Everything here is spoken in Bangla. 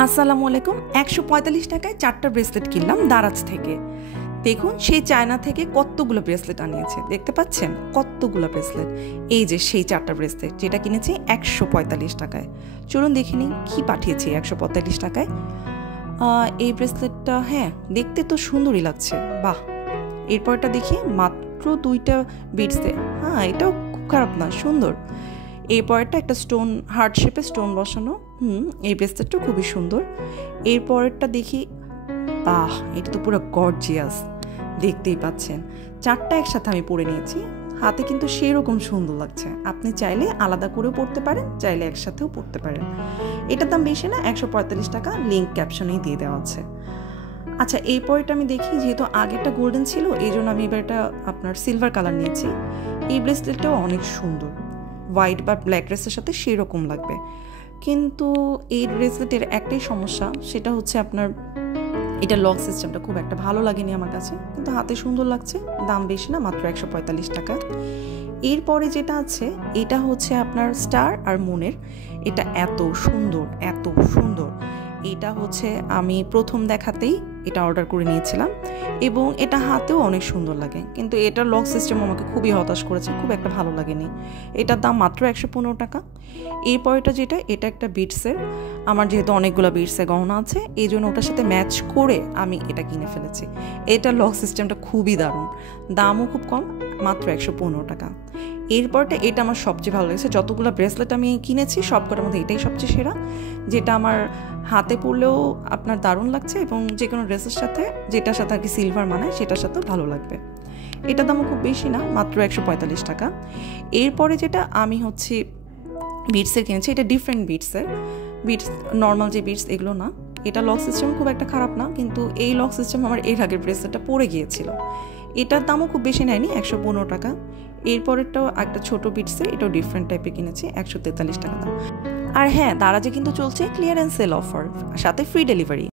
আসসালামু আলাইকুম। ১৪৫ টাকায় ৪টা ব্রেসলেট কিনলাম দারাজ থেকে। দেখুন সেই চায়না থেকে কতগুলো ব্রেসলেট আনিয়েছে, দেখতে পাচ্ছেন কতগুলো ব্রেসলেট। এই যে সেই ৪টা ব্রেসলেট যেটা কিনেছি ১৪৫ টাকায়। চলুন দেখে নিই কী পাঠিয়েছি ১৪৫ টাকায়। এই ব্রেসলেটটা হ্যাঁ দেখতে তো সুন্দরই লাগছে, বাহ। এরপরটা দেখি মাত্র 2টা বিটসে, হ্যাঁ এটাও খুব খারাপ না, সুন্দর। এরপরেরটা একটা স্টোন, হার্ট শেপে স্টোন বসানো, এই ব্রেসলেটটা খুবই সুন্দর। এরপরেরটা দেখি, বাহ এটা তো পুরো গর্জিয়াস, দেখতেই পাচ্ছেন। 4টা একসাথে আমি পরে নিয়েছি, হাতে কিন্তু সেই রকম সুন্দর লাগছে। আপনি চাইলে আলাদা করেও পরতে পারেন, চাইলে একসাথেও পরতে পারেন। এটার দাম বেশি না, ১৪৫ টাকা, লিঙ্ক ক্যাপশনেই দিয়ে দেওয়া আছে। আচ্ছা এই পরেটা আমি দেখি, যেহেতু আগেরটা গোল্ডেন ছিল এই জন্য আমি এবার এটা আপনার সিলভার কালার নিয়েছি। এই ব্রেসলেটটাও অনেক সুন্দর, হোয়াইট বা ব্ল্যাক ড্রেসের সাথে সেরকম লাগবে। কিন্তু এই ব্রেসলেটের একটাই সমস্যা, সেটা হচ্ছে আপনার এটা লক সিস্টেমটা খুব একটা ভালো লাগেনি আমার কাছে, কিন্তু হাতে সুন্দর লাগছে। দাম বেশি না, মাত্র ১৪৫ টাকা। এরপরে যেটা আছে এটা হচ্ছে আপনার স্টার আর মুনের। এটা এত সুন্দর, এত সুন্দর। এটা হচ্ছে আমি প্রথম দেখাতেই এটা অর্ডার করে নিয়েছিলাম এবং এটা হাতেও অনেক সুন্দর লাগে, কিন্তু এটার লক সিস্টেম আমাকে খুবই হতাশ করেছে, খুব একটা ভালো লাগেনি। এটার দাম মাত্র ১১৫ টাকা। এরপরটা যেটা, এটা একটা বিটসের, আমার যেহেতু অনেকগুলো বিটসের গহনা আছে এই জন্য ওটার সাথে ম্যাচ করে আমি এটা কিনে ফেলেছি। এটার লক সিস্টেমটা খুবই দারুণ, দামও খুব কম, মাত্র ১১৫ টাকা। এরপরটা এটা আমার সবচেয়ে ভালো লেগেছে, যতগুলো ব্রেসলেট আমি কিনেছি সবকটার মধ্যে এটাই সবচেয়ে সেরা, যেটা আমার হাতে পরলেও আপনার দারুণ লাগছে এবং যে কোনো ড্রেসের সাথে, যেটার সাথে আর কি সিলভার মানায় সেটার সাথেও ভালো লাগবে। এটার দামও খুব বেশি না, মাত্র ১৪৫ টাকা। এরপরে যেটা আমি হচ্ছে বিটসের কিনেছি, এটা ডিফারেন্ট বিটসের, বিটস নর্মাল যে বিটস এগুলো না। এটা লক সিস্টেম খুব একটা খারাপ না, কিন্তু এই লক সিস্টেম আমার এর আগের ব্রেসলেটটা পড়ে গিয়েছিল। এটার দামও খুব বেশি নেয়নি, ১১৫ টাকা। এরপরেরটাও একটা ছোটো বিটসের, এটাও ডিফারেন্ট টাইপের কিনেছি, ১৪৩ টাকা দাম। আর হ্যাঁ দারাজে কিন্তু চলছে ক্লিয়ারেন্স সেল অফার, সাথে ফ্রি ডেলিভারি।